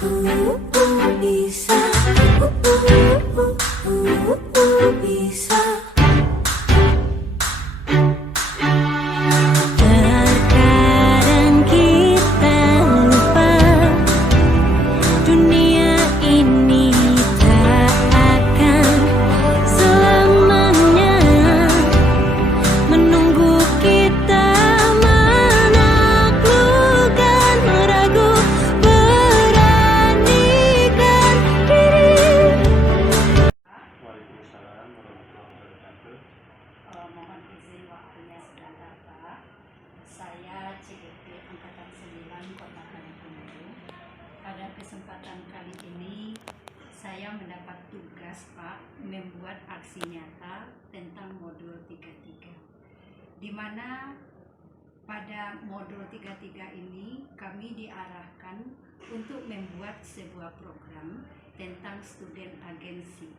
Bisa, bisa. Terkadang kita lupa dunia ini tak akan selamanya menunggu kita menaklukkan ragu, beranikan diri. Waalaikumsalam warahmatullahi wabarakatuh. Mohon izin waktunya sebentar Pak. Saya CDP Angkatan 9 Kota Banyuwangi. Pada kesempatan kali ini saya mendapat tugas Pak membuat aksi nyata tentang modul 33. Di mana pada modul 33 ini kami diarahkan untuk membuat sebuah program tentang student agency,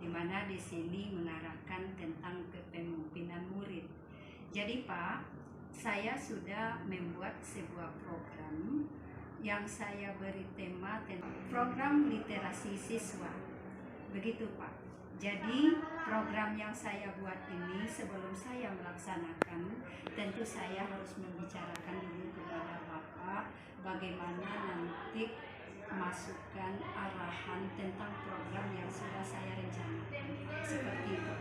di mana di sini mengarahkan tentang kepemimpinan murid. Jadi Pak, saya sudah membuat sebuah program yang saya beri tema tentang program literasi siswa. Begitu Pak. Jadi program yang saya buat ini sebelum saya melaksanakan, tentu saya harus membicarakan dulu kepada Bapak bagaimana nanti masukan arahan tentang program yang sudah saya rencanakan. Seperti itu.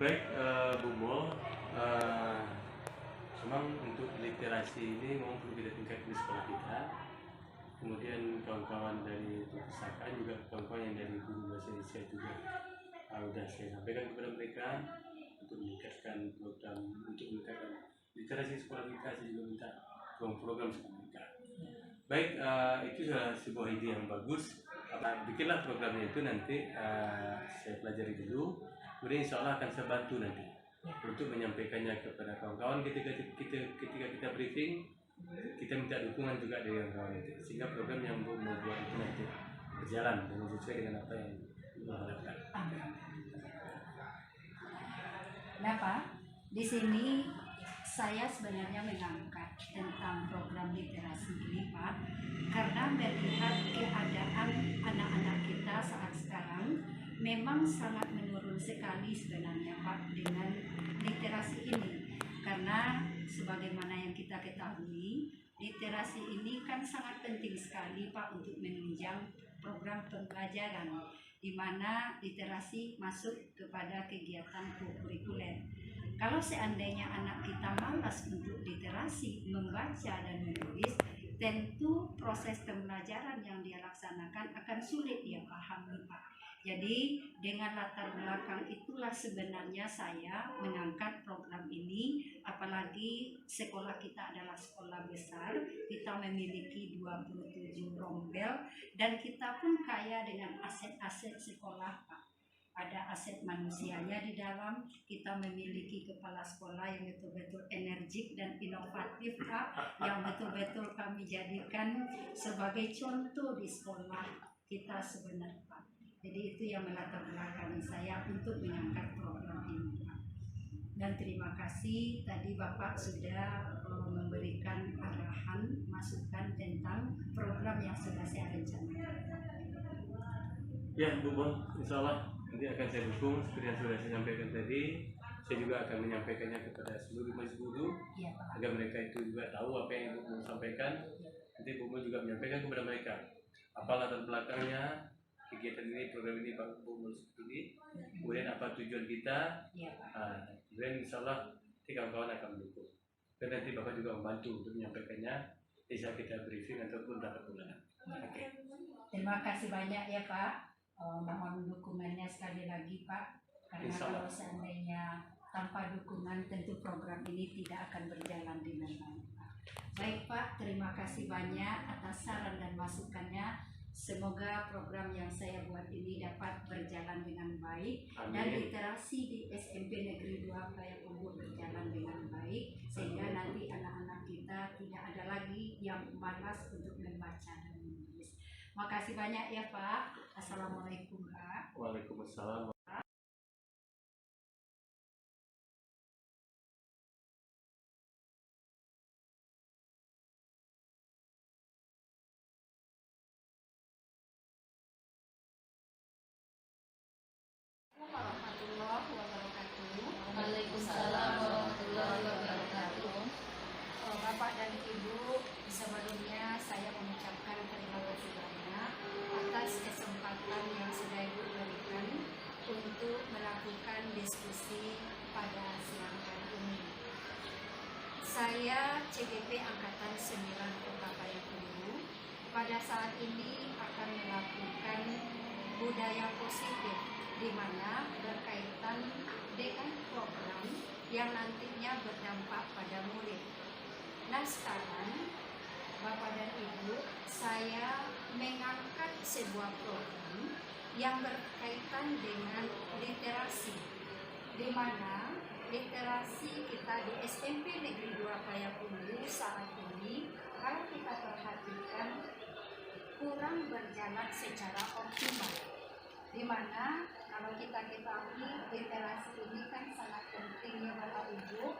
Baik, Bu Mol, memang untuk literasi ini memang perlu kita tingkatkan di sekolah kita. Kemudian kawan-kawan dari Pusaka juga kawan-kawan yang dari guru bahasa Indonesia juga sudah saya sampaikan kepada mereka untuk meningkatkan program, untuk meningkatkan literasi sekolah kita. Saya juga minta program sekolah kita. Baik, itu adalah sebuah ide yang bagus. Bikinlah programnya itu nanti saya pelajari dulu. Kemudian insya Allah akan saya bantu nanti untuk menyampaikannya kepada kawan-kawan ketika kita briefing. Kita minta dukungan juga dari kawan-kawan itu, sehingga program yang mau buat itu nanti berjalan dan sesuai dengan apa yang kita harapkan. Nah Pak, di sini saya sebenarnya mengangkat tentang program literasi ini Pak, karena melihat keadaan anak-anak kita saat sekarang memang sangat menurun sekali sebenarnya Pak dengan literasi ini. Karena sebagaimana yang kita ketahui, literasi ini kan sangat penting sekali Pak untuk menunjang program pembelajaran, di mana literasi masuk kepada kegiatan kurikuler. Kalau seandainya anak kita malas untuk literasi, membaca dan menulis, tentu proses pembelajaran yang dia laksanakan akan sulit dia pahami Pak. Jadi dengan latar belakang itulah sebenarnya saya mengangkat program ini, apalagi sekolah kita adalah sekolah besar, kita memiliki 27 rombel, dan kita pun kaya dengan aset-aset sekolah Pak. Ada aset manusianya di dalam, kita memiliki kepala sekolah yang betul-betul energik dan inovatif Pak, yang betul-betul kami jadikan sebagai contoh di sekolah kita sebenarnya Pak. Jadi itu yang melatar belakangi saya untuk mengangkat program ini Pak. Dan terima kasih tadi Bapak sudah memberikan arahan, masukan tentang program yang sudah saya rencanakan. Ya Bu Mol, insya Allah nanti akan saya dukung seperti yang sudah saya sampaikan tadi. Saya juga akan menyampaikannya kepada seluruh majelis guru agar mereka itu juga tahu apa yang Bu Mol sampaikan. Nanti Bu Mol juga menyampaikan kepada mereka apa latar belakangnya kegiatan ini, program ini Pak Bu Mol seperti ini, kemudian apa tujuan kita. Kemudian insya Allah kawan-kawan akan mendukung. Dan nanti Bapak juga membantu untuk menyampaikannya bisa kita briefing ataupun rapat bulanan. Oke. Terima kasih banyak ya Pak. Mohon dukungannya sekali lagi Pak, karena kalau seandainya tanpa dukungan tentu program ini tidak akan berjalan dengan baik Pak. Baik Pak, terima kasih banyak atas saran dan masukannya. Semoga program yang saya buat ini dapat berjalan dengan baik. Amin. Dan literasi di SMP Negeri 2 Payakumbuh berjalan dengan baik, sehingga nanti anak-anak kita tidak ada lagi yang malas untuk membaca dan menulis. Makasih banyak ya Pak. Assalamualaikum Pak. Waalaikumsalam. warahmatullahi wabarakatuh. Waalaikumsalam warahmatullahi wabarakatuh. Bapak dan Ibu, sebelumnya saya mengucapkan terima kasih banyak atas kesempatan yang sudah Ibu berikan untuk melakukan diskusi pada siang hari ini. Saya CGP Angkatan 9 Kota Payakumbuh pada saat ini akan melakukan budaya positif di mana berkaitan dengan program yang nantinya berdampak pada murid. Nah sekarang Bapak dan Ibu, saya mengangkat sebuah program yang berkaitan dengan literasi, di mana literasi kita di SMP Negeri 2 Payakumbuh saat ini kalau kita perhatikan kurang berjalan secara optimal, di mana kalau kita ketahui literasi ini kan sangat penting ya Bapak Ibu.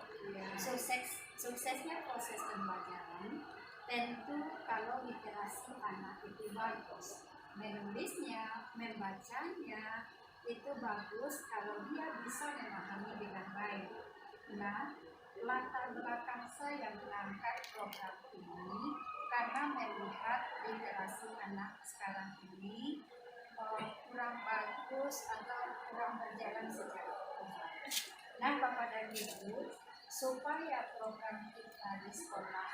Suksesnya proses pembelajaran tentu kalau literasi anak itu bagus, menulisnya, membacanya itu bagus kalau dia bisa memahami dengan baik. Nah, latar belakang saya mengangkat program ini karena melihat literasi anak sekarang ini kurang bagus atau kurang berjalan secara optimal. Nah, Bapak dan Ibu, supaya program kita di sekolah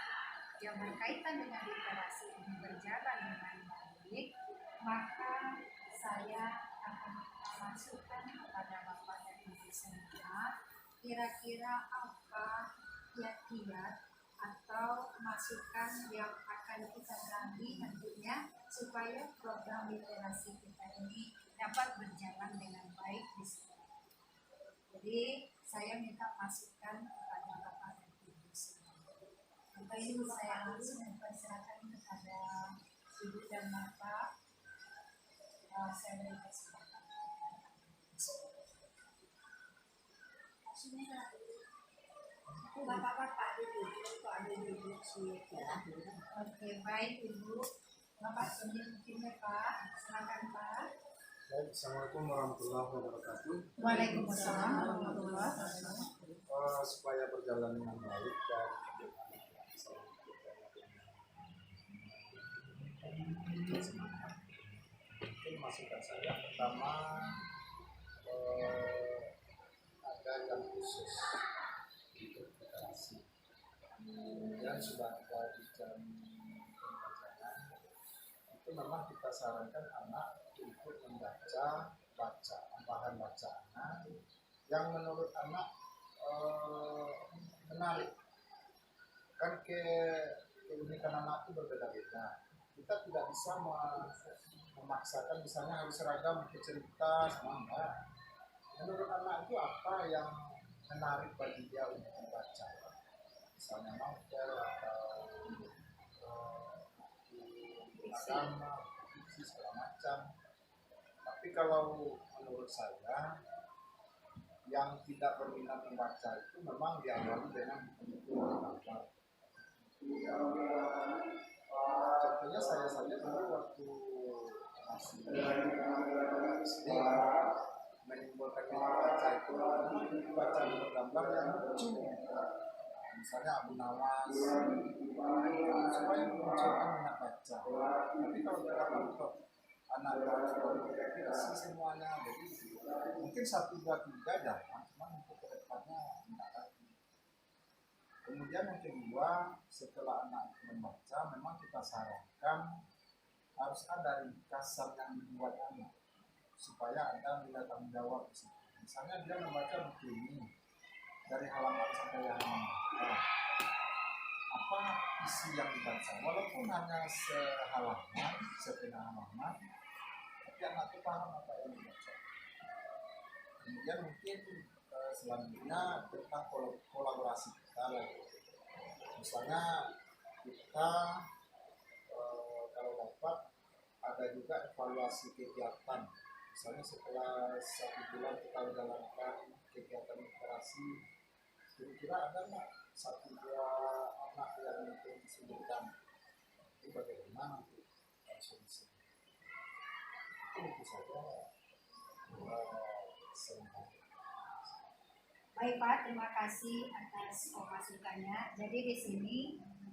yang berkaitan dengan literasi ini berjalan dengan baik, maka saya akan masukkan kepada Bapak dan Ibu semua kira-kira apa kiat-kiat atau masukan yang akan kita bagi tentunya supaya program literasi kita ini dapat berjalan dengan baik di sekolah. Jadi saya minta masukan kepada Bapak dan Ibu semua. Bapak Ibu, saya langsung mempersilakan kepada Ibu dan Bapak. Saya beri kesempatan. Bapak-bapak duduk, kok ada duduk sih ya. Oke, baik Ibu. Bapak sendiri Pak, silakan Pak. Baik, Assalamualaikum warahmatullahi wabarakatuh. Waalaikumsalam warahmatullahi wabarakatuh. Supaya berjalan dengan baik dan mungkin masukan saya pertama ada yang khusus untuk literasi. Kemudian sudah ada di jam pembelajaran itu memang kita sarankan anak untuk membaca bahan bacaan yang menurut anak menarik. Kan keunikan anak itu berbeda-beda. Kita tidak bisa memaksakan misalnya harus seragam buku cerita sama enggak. Menurut anak itu apa yang menarik bagi dia untuk membaca, misalnya novel atau agama, fiksi segala macam. Tapi kalau menurut saya yang tidak berminat membaca itu memang diawali dengan buku gambar. Contohnya saya saja dulu waktu masih SD menimbulkan minat baca itu baca gambar yang lucu, misalnya Abu Nawas, supaya memunculkan minat baca. Tapi kalau kita untuk anak harus berkomunikasi semuanya, jadi mungkin 1, 2, 3 jangan, cuma untuk kedepannya enggak lagi. Kemudian yang kedua, setelah anak membaca, memang kita sarankan harus ada ringkasan yang dibuat anak supaya ada nilai tanggung jawab di situ. Misalnya dia membaca buku ini dari halaman sampai halaman, apa isi yang dibaca, walaupun hanya sehalaman, setengah halaman, tapi anak itu paham apa yang dibaca. Kemudian mungkin selanjutnya tentang kolaborasi kita lagi. Misalnya kita kalau dapat ada juga evaluasi kegiatan. Misalnya setelah 1 bulan kita menjalankan kegiatan literasi, kira-kira ada nggak 1-2 anak yang mungkin disebutkan itu bagaimana solusinya? Itu saja. Semoga Baik Pak, terima kasih atas masukannya. Jadi di sini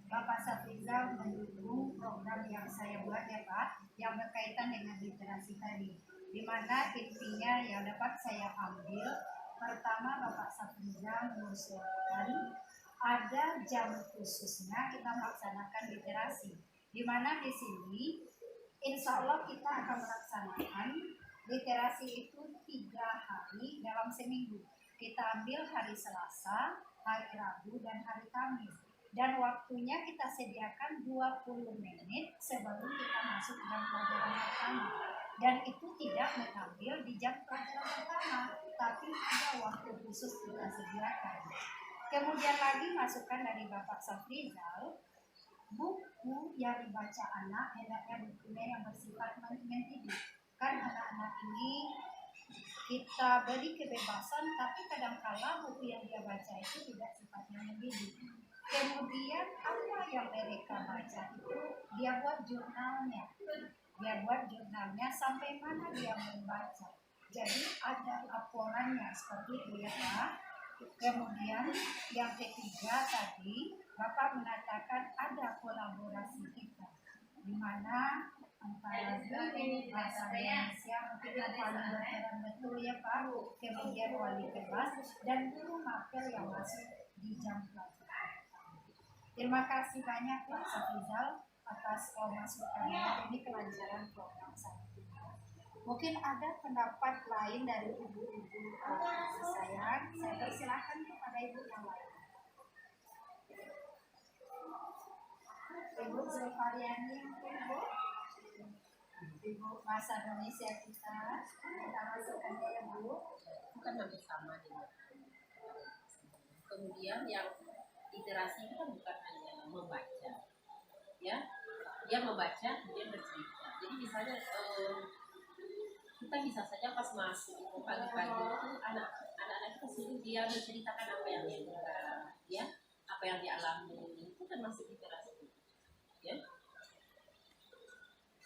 Bapak Safrizal mendukung program yang saya buat ya Pak, yang berkaitan dengan literasi tadi. Di mana intinya yang dapat saya ambil, pertama Bapak Safrizal mengusulkan ada jam khususnya kita melaksanakan literasi. Di mana di sini insya Allah kita akan melaksanakan literasi itu 3 hari dalam seminggu. Kita ambil hari Selasa, hari Rabu, dan hari Kamis. Dan waktunya kita sediakan 20 menit sebelum kita masuk jam pelajaran pertama. Dan itu tidak mengambil di jam pelajaran pertama, tapi ada waktu khusus kita sediakan. Kemudian lagi masukan dari Bapak Safrizal, buku yang dibaca anak hendaknya bukunya yang bersifat mendidik. Kan anak-anak ini kita beri kebebasan, tapi kadangkala buku yang dia baca itu tidak sifatnya mendidik. Kemudian apa yang mereka baca itu dia buat jurnalnya, sampai mana dia membaca. Jadi ada laporannya seperti itu ya Pak. Kemudian yang ketiga tadi Bapak mengatakan ada kolaborasi kita, di mana antara guru bahasa Indonesia mungkin yang paling berperan betul ya Pak, kemudian wali kelas dan guru mapel yang masuk di jam pelajaran. Terima kasih banyak Pak Safrizal atas masukannya. Ini kelancaran program saya. Mungkin ada pendapat lain dari ibu-ibu saya persilahkan kepada ibu yang lain. Ibu Zulfariani mungkin Bu, Ibu bahasa Indonesia kita masukannya ya Bu. Bukan hampir sama dengan. Kemudian yang literasi itu kan bukan hanya membaca, ya, dia membaca, dia bercerita. Jadi misalnya kita bisa saja pas masuk pagi-pagi itu anak-anak itu suruh dia menceritakan apa yang dia dengar, ya, apa yang dia alami, itu kan masih literasi, ya.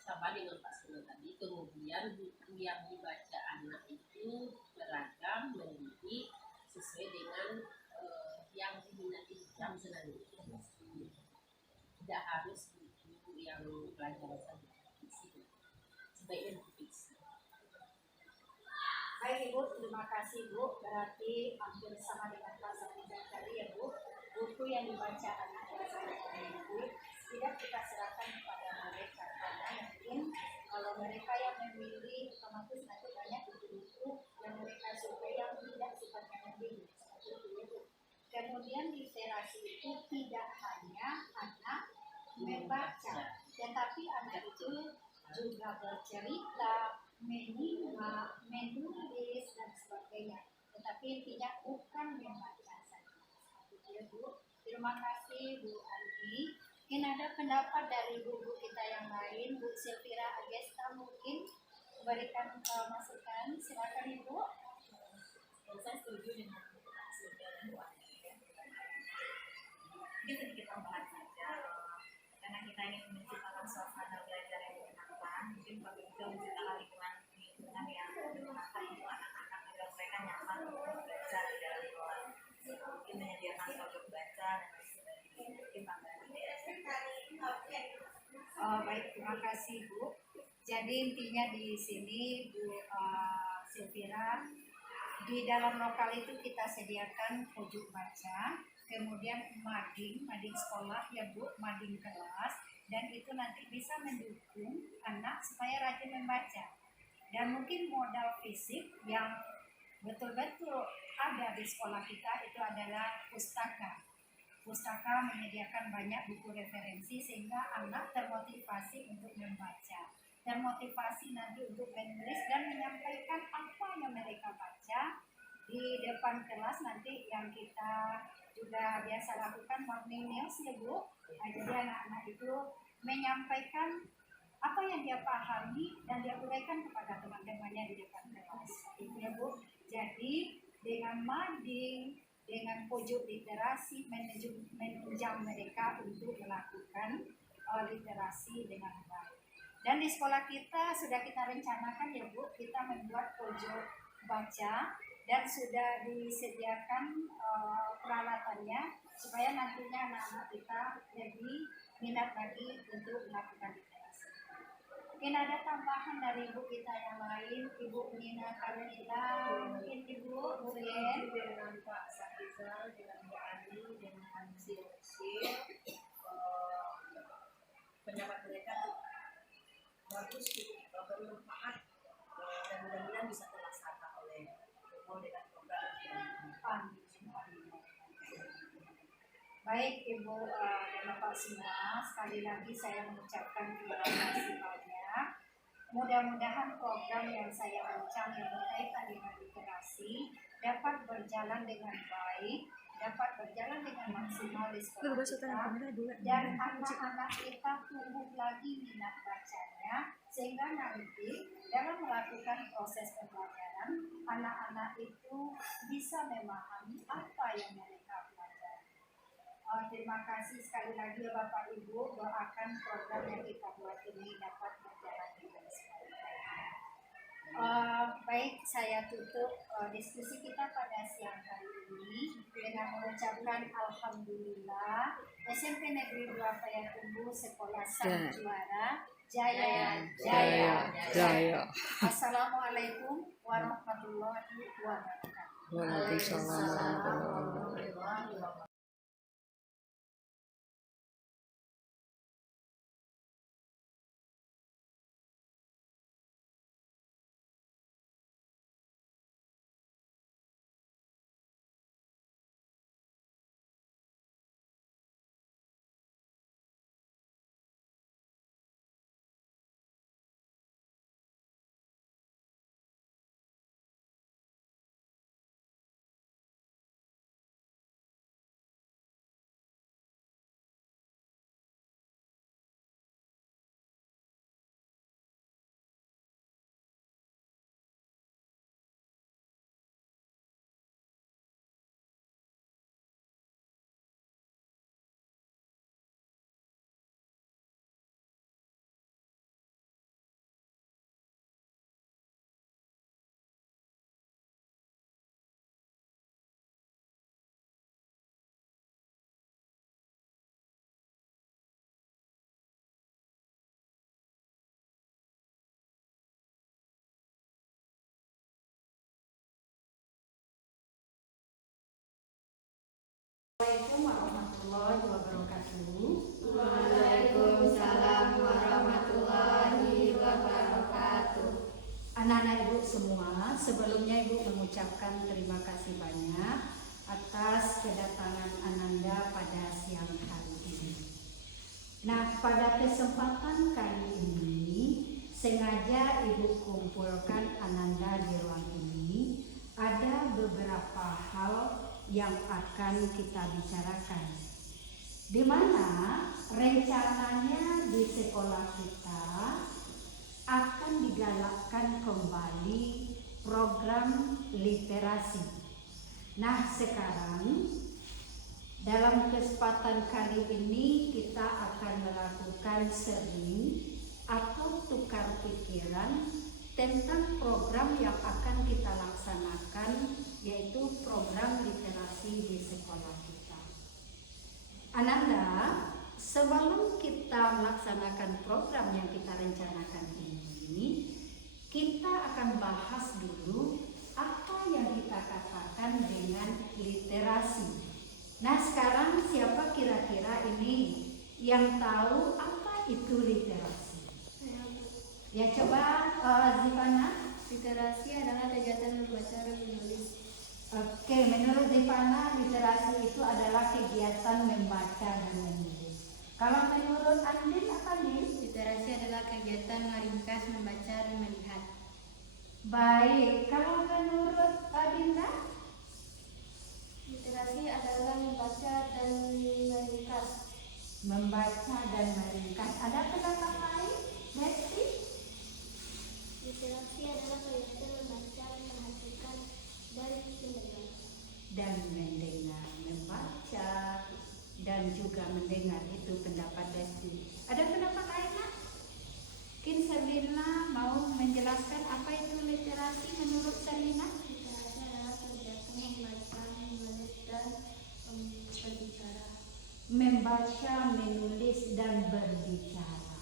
Sama dengan Pak Seno tadi. Kemudian buku yang dibaca anak itu beragam, mendidik sesuai dengan yang diminati jam selanjutnya. Tidak harus buku yang pelajaran saja. Sebaiknya buku fiksi. Baik Ibu, terima kasih Bu. Berarti hampir sama dengan Pak Safrizal tadi ya Bu. Buku yang dibaca anak Ibu tidak kita serahkan kepada mereka, karena mungkin kalau mereka yang memilih otomatis nanti banyak buku-buku yang mereka suka yang tidak sifatnya memilih. Kemudian literasi itu tidak hanya anak membaca, tetapi anak itu juga bercerita, menyimak, menulis dan sebagainya. Tetapi intinya bukan membaca saja. Ya Bu, terima kasih Bu Andi. Mungkin ada pendapat dari bu-bu kita yang lain, Bu Silvira Agesta mungkin memberikan masukan. Silakan Ibu. Saya setuju dengan Silvira dan Bu Andi. Mungkin sedikit tambahan saja, karena kita ingin menciptakan suasana belajar yang menyenangkan, mungkin bagi kita menciptakan lingkungan yang menyenangkan untuk anak-anak agar mereka nyaman untuk belajar di dalam kelas. Mungkin menyediakan produk baca dan sebagainya. Mungkin tambahan Baik, terima kasih Bu. Jadi intinya di sini Bu Silvira, di dalam lokal itu kita sediakan pojok baca, kemudian mading sekolah ya Bu, mading kelas, dan itu nanti bisa mendukung anak supaya rajin membaca. Dan mungkin modal fisik yang betul-betul ada di sekolah kita itu adalah pustaka. Pustaka menyediakan banyak buku referensi sehingga anak termotivasi untuk membaca, termotivasi nanti untuk menulis dan menyampaikan apa yang mereka baca di depan kelas nanti, yang kita juga biasa lakukan morning news ya Bu. Nah, jadi anak-anak itu menyampaikan apa yang dia pahami dan dia uraikan kepada teman-temannya di depan kelas. Itu ya Bu. Jadi dengan mading, dengan pojok literasi menunjang mereka untuk melakukan literasi dengan baik. Dan di sekolah kita sudah kita rencanakan ya Bu, kita membuat pojok baca dan sudah disediakan peralatannya supaya nantinya anak-anak kita lebih minat lagi untuk melakukan literasi. Mungkin ada tambahan dari ibu kita yang lain, Ibu Nina Karolina, mungkin Ibu Nurien. Dengan Pak Safrizal, dengan Bu Ani, dengan Sil, pendapat mereka tuh bagus, bermanfaat, dan mudah-mudahan bisa terlaksana oleh dengan program yang Baik Ibu dan Bapak semua, sekali lagi saya mengucapkan terima kasih banyak. Mudah-mudahan program yang saya rancang yang berkaitan dengan literasi dapat berjalan dengan baik, dapat berjalan dengan maksimal di sekolah kita, dan anak-anak kita tumbuh lagi minat bacanya, sehingga nanti dalam melakukan proses pembelajaran, anak-anak itu bisa memahami apa yang mereka pelajari. Terima kasih sekali lagi ya Bapak Ibu, doakan program yang kita buat ini dapat berjalan dengan sebaik-baiknya. Baik, saya tutup diskusi kita pada siang hari ini dengan mengucapkan Alhamdulillah SMP Negeri 2 Payakumbuh Sekolah Sang Juara Jaya Jaya Jaya. Assalamualaikum warahmatullahi wabarakatuh. Waalaikumsalam warahmatullahi wabarakatuh. Assalamualaikum warahmatullahi wabarakatuh. Waalaikumsalam warahmatullahi wabarakatuh. Anak-anak Ibu semua, sebelumnya Ibu mengucapkan terima kasih banyak atas kedatangan Ananda pada siang hari ini. Nah, pada kesempatan kali ini sengaja Ibu kumpulkan Ananda di ruang ini. Ada beberapa hal yang akan kita bicarakan, di mana rencananya di sekolah kita akan digalakkan kembali program literasi. Nah, sekarang dalam kesempatan kali ini kita akan melakukan sering atau tukar pikiran tentang program yang akan kita laksanakan, yaitu program literasi di sekolah kita. Ananda, sebelum kita melaksanakan program yang kita rencanakan ini, kita akan bahas dulu apa yang kita katakan dengan literasi. Nah, sekarang siapa kira-kira ini yang tahu apa itu literasi? Ya, coba Zivana. Literasi adalah kegiatan membaca dan menulis. Oke, menurut Zivana literasi itu adalah kegiatan membaca dan menulis. Kalau menurut Andin apa nih? Literasi adalah kegiatan meringkas, membaca dan melihat. Baik, kalau menurut Dinda? Literasi adalah membaca dan meringkas. Membaca dan meringkas. Ada pendapat lain? Messi? Literasi adalah kegiatan membaca, memperhatikan, dan mendengar. Dan mendengar, membaca dan juga mendengar, itu pendapat Desti. Ada pendapat lain, Nak? Mungkin Selina mau menjelaskan apa itu literasi menurut Selina? Literasi adalah membaca, menulis, dan berbicara.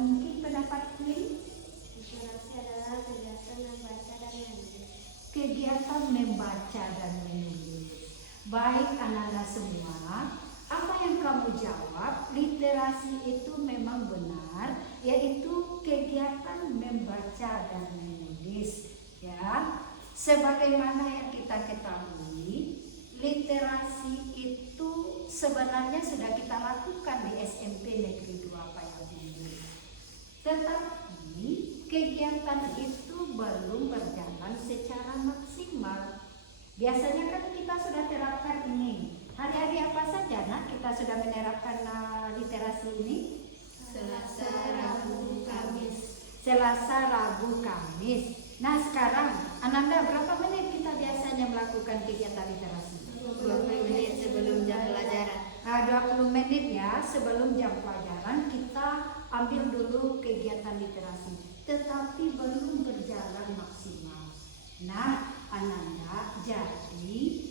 Mungkin pendapat Queen? Literasi adalah kegiatan membaca dan menulis. Kegiatan membaca dan menulis. Baik anak-anak semua, apa yang kamu jawab, literasi itu memang benar, yaitu kegiatan membaca dan menulis. Ya, sebagaimana yang kita ketahui, literasi itu sebenarnya sudah kita lakukan di SMP Negeri 2 Payahundu. Tetapi kegiatan itu belum berjalan secara maksimal. Biasanya kan kita sudah terapkan ini. Hari-hari apa saja nak kita sudah menerapkan literasi ini? Selasa, Rabu, Kamis. Selasa, Rabu, Kamis. Nah sekarang Ananda berapa menit kita biasanya melakukan kegiatan literasi? 20 menit sebelum jam pelajaran. 20 menit ya sebelum jam pelajaran kita ambil dulu kegiatan literasi. Tetapi belum berjalan maksimal. Nah Ananda, jadi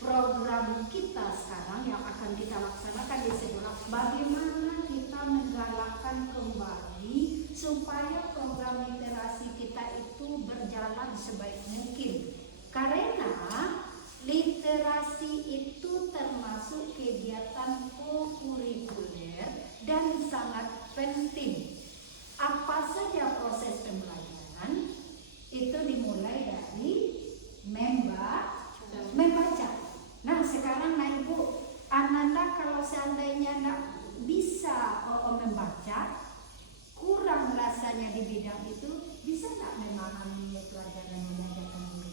program kita sekarang yang akan kita laksanakan di sekolah, bagaimana kita menggalakkan kembali supaya program literasi kita itu berjalan sebaik mungkin. Karena literasi itu termasuk kegiatan kurikuler dan sangat penting. Apa saja proses pembelajaran itu dimulai dari membaca. Nah sekarang Ibu Ananda kalau seandainya tidak bisa membaca, kurang rasanya di bidang itu, bisa tidak memahami pelajaran yang diajarkan guru?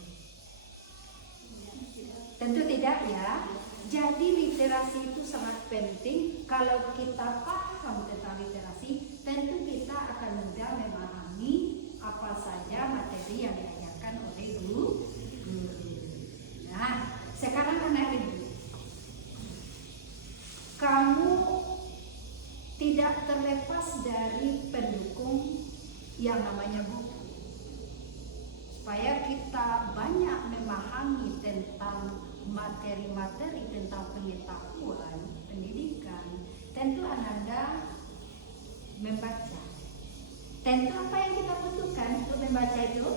Tentu tidak ya. Jadi literasi itu sangat penting. Kalau kita paham tentang literasi, tentu kita akan mudah memahami apa saja materi yang diajarkan oleh guru. Nah, sekarang anak ibu, kamu tidak terlepas dari pendukung yang namanya buku. Supaya kita banyak memahami tentang materi-materi tentang pengetahuan, pendidikan, tentu Ananda membaca. Tentu apa yang kita butuhkan untuk membaca itu?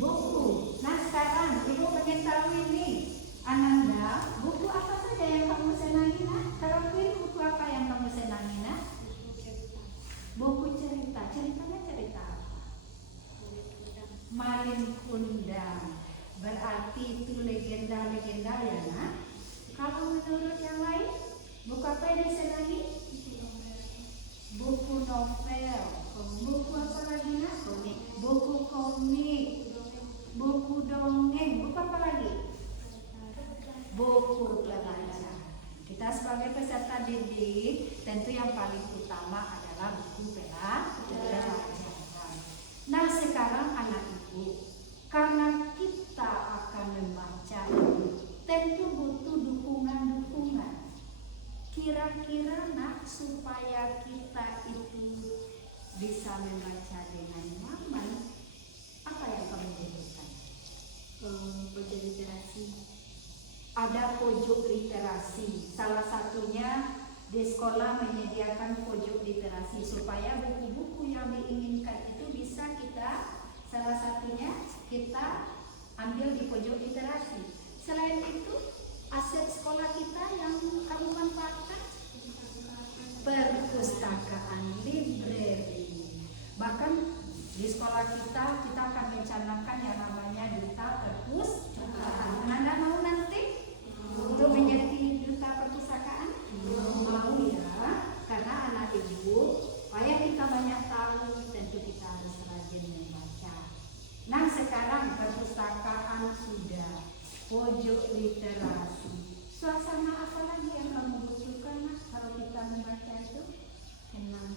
Buku. Nah sekarang ibu pengen tahu ini, Ananda, buku apa saja yang kamu senangi nak? Kalau buku apa yang kamu senangi nak? Buku cerita. Ceritanya cerita apa? Malin Kundang. Berarti itu legenda-legenda ya nak? Kalau menurut yang lain, buku apa yang disenangi? Buku novel. Buku apa lagi nak? Buku komik. Buku dongeng. Buku apa lagi? Buku pelajaran. Kita sebagai peserta didik tentu yang paling utama adalah buku pelajaran. Nah sekarang anak ibu, karena kita akan membaca tentu butuh dukungan-dukungan. Kira-kira nak supaya kita itu bisa membaca dengan nyaman, apa yang kamu butuhkan? Pojok literasi. Ada pojok literasi. Salah satunya di sekolah menyediakan pojok literasi supaya buku-buku yang diinginkan itu bisa kita, salah satunya kita ambil di pojok literasi. Selain itu, aset sekolah kita yang kamu manfaatkan, perpustakaan, library. Bahkan di sekolah kita akan mencanangkan yang namanya duta perpustakaan. Anda mau nanti untuk menjadi duta perpustakaan? Mau ya, karena anak ibu, supaya kita banyak tahu, tentu kita harus rajin membaca. Nah sekarang perpustakaan sudah, pojok literasi. Suasana apa lagi yang kamu butuhkan kalau kita membaca itu? Tenang.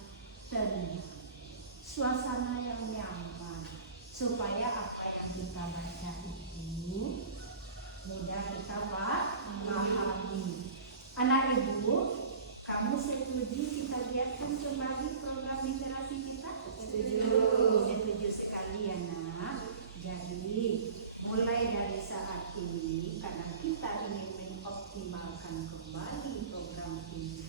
Suasana yang nyaman supaya apa yang kita baca itu mudah kita pahami. Anak ibu, kamu setuju kita lihatkan kembali program literasi kita? Setuju sekali ya nak. Jadi mulai dari saat ini karena kita ingin mengoptimalkan kembali program ini,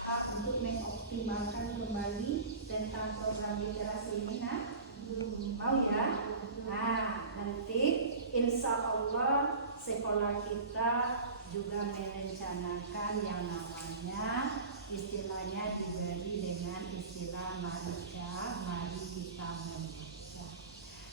berusaha untuk mengoptimalkan kembali tentang program literasi ini, nah? Mau ya? Nah, nanti insya Allah sekolah kita juga merencanakan yang namanya istilahnya diberi dengan istilah marika, mari kita membaca.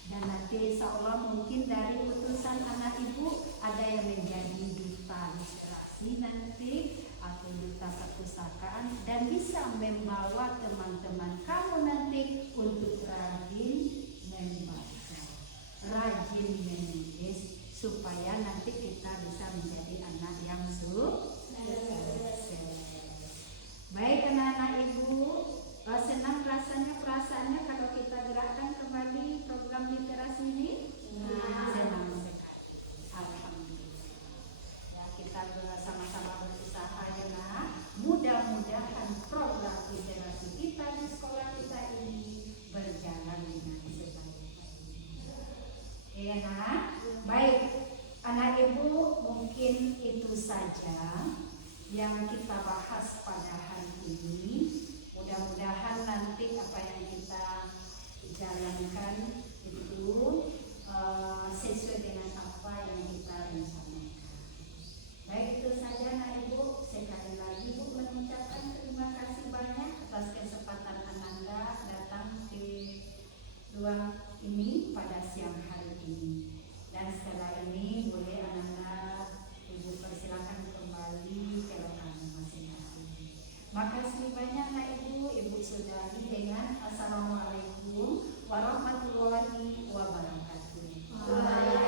Dan nanti insya Allah mungkin dari utusan anak ibu ada yang menjadi duta literasi nanti atau duta perpustakaan dan bisa membawa teman-teman kamu nanti untuk rajin membaca, rajin menulis supaya nanti kita bisa menjadi anak yang sukses. Baik anak-anak ibu, senang rasanya perasaannya kalau kita gerakkan kembali program literasi ini? Senang sekali. Alhamdulillah. Ya, kita sama-sama berusaha ya nak. Mudah-mudahan program literasi kita di sekolah kita ini berjalan dengan sebaik-baiknya. Ya nak. Baik, anak ibu mungkin itu saja yang kita bahas pada hari ini. Mudah-mudahan nanti apa yang kita jalankan itu sesuai dengan apa yang kita rencanakan. Baik, itu saja anak ibu. Sekali lagi ibu mengucapkan terima kasih banyak atas kesempatan Ananda datang ke ruang ini pada siang hari ini. Dan setelah ini boleh Ananda ibu persilakan kembali ke lokasi masing-masing. Makasih banyak Nak Ibu, Ibu sudahi dengan Assalamualaikum warahmatullahi wabarakatuh.